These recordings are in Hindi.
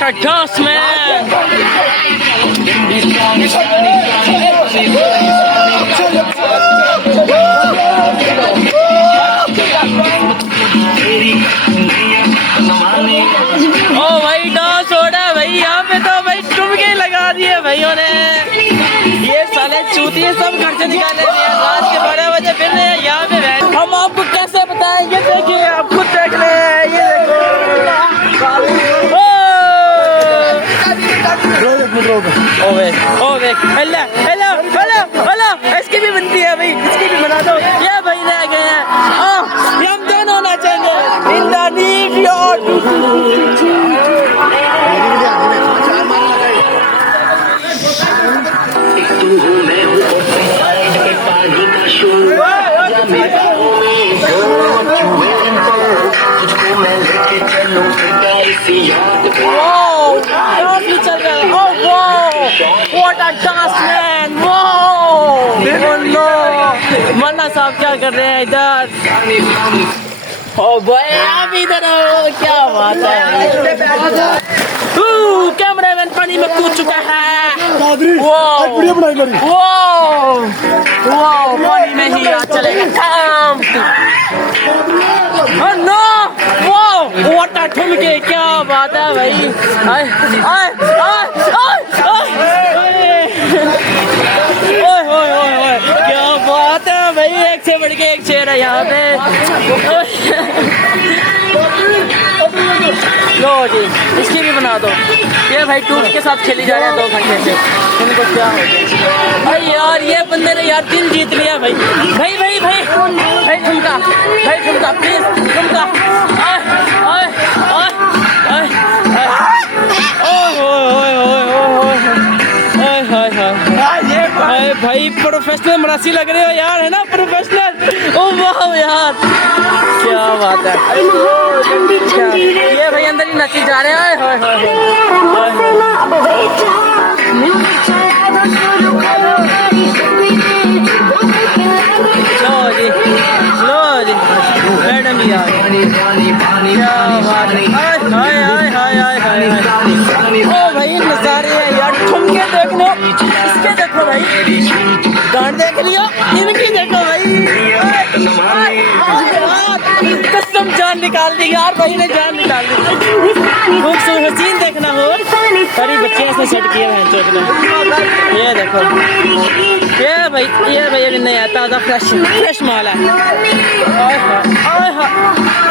What a toss, man! ओ भाई डांस हो रहा है भाई, यहाँ पे तो भाई टुमके लगा दिए भाइयों ने। ये साले चूतिए सब घर से निकाले हुए हैं, रात के 12 बजे फिर रहे हैं यहाँ पे। हम आपको कैसे बताएं, ये देखिए, आप खुद देख रहे हैं, ये देखो। ओवे ओवे, हेलो हेलो हेलो हेलो, इसकी भी बनती है भाई, इसकी भी बना दो। ये भाई रह गए हैं, ये हम दोनों होना चाहिए। इंडोनेशिया मन्ना साहब क्या कर रहे हैं इधर? ओ भाई आप इधर हो, क्या बात है। कैमरामैन पानी में कूद चुका है। वो पानी में ही चलेगा। नो वो वाटा ठुमके, क्या बात है भाई। आए आए आए आए, क्या बात है भाई, एक से बढ़ के एक शेर है यहाँ पे। लो जी, इसकी भी बना दो। ये भाई टूट के साथ खेली जा रहे हैं 2 घंटे से, इनको क्या हो गया भाई यार। ये बंदे ने यार दिल जीत लिया भाई। भाई भाई भाई भाई ठुमका, भाई ठुमका प्लीज, ठुमका। भाई प्रोफेशनल मरासी लग रहे हो यार, है ना प्रोफेशनल। ओ वाह यार, क्या बात है। ये भाई अंदर ही नची जा रहे हैं। लो जी लो जी मैडम यार, क्या बात है। ओ भाई नजारे हैं यार, ठुमके देख लो, इसके देखो भाई, गांड देख लियो, इनकी देखो भाई। कसम जान निकाल दी यार, भाई ने जान निकाल दी। खूबसूरत हसीन देखना हो, सारी बच्चे ऐसे सेट किए हैं चौक में। ये देखो, ये भाई अभी नहीं आता, ताज़ा फ्रेश माल है।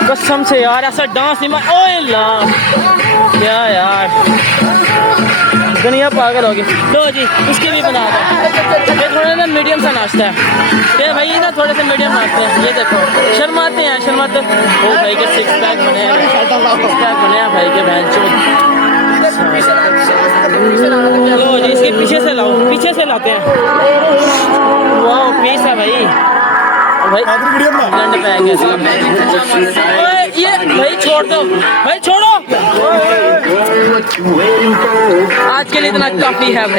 कसम से यार ऐसा डांस नहीं। ओए ला, क्या यार, दुनिया पागल होगी। लो जी, उसकी भी बना दो। ये थोड़ा ना मीडियम सा नाश्ता है, ये भाई ना थोड़े से मीडियम नाश्ते हैं। ये देखो, शर्माते हैं शर्माते। ओ भाई के 6 पैक बने हैं, 6 पैक बने हैं भाई के बहन चोद। लो जी, इसके पीछे से लाओ, पीछे से लाते हैं। वाह पीस है भाई, भाई ब्लेंड पैक है इसका। ये भाई छोड़ दो, भाई छोड़ो, आज के लिए इतना काफी है भाई।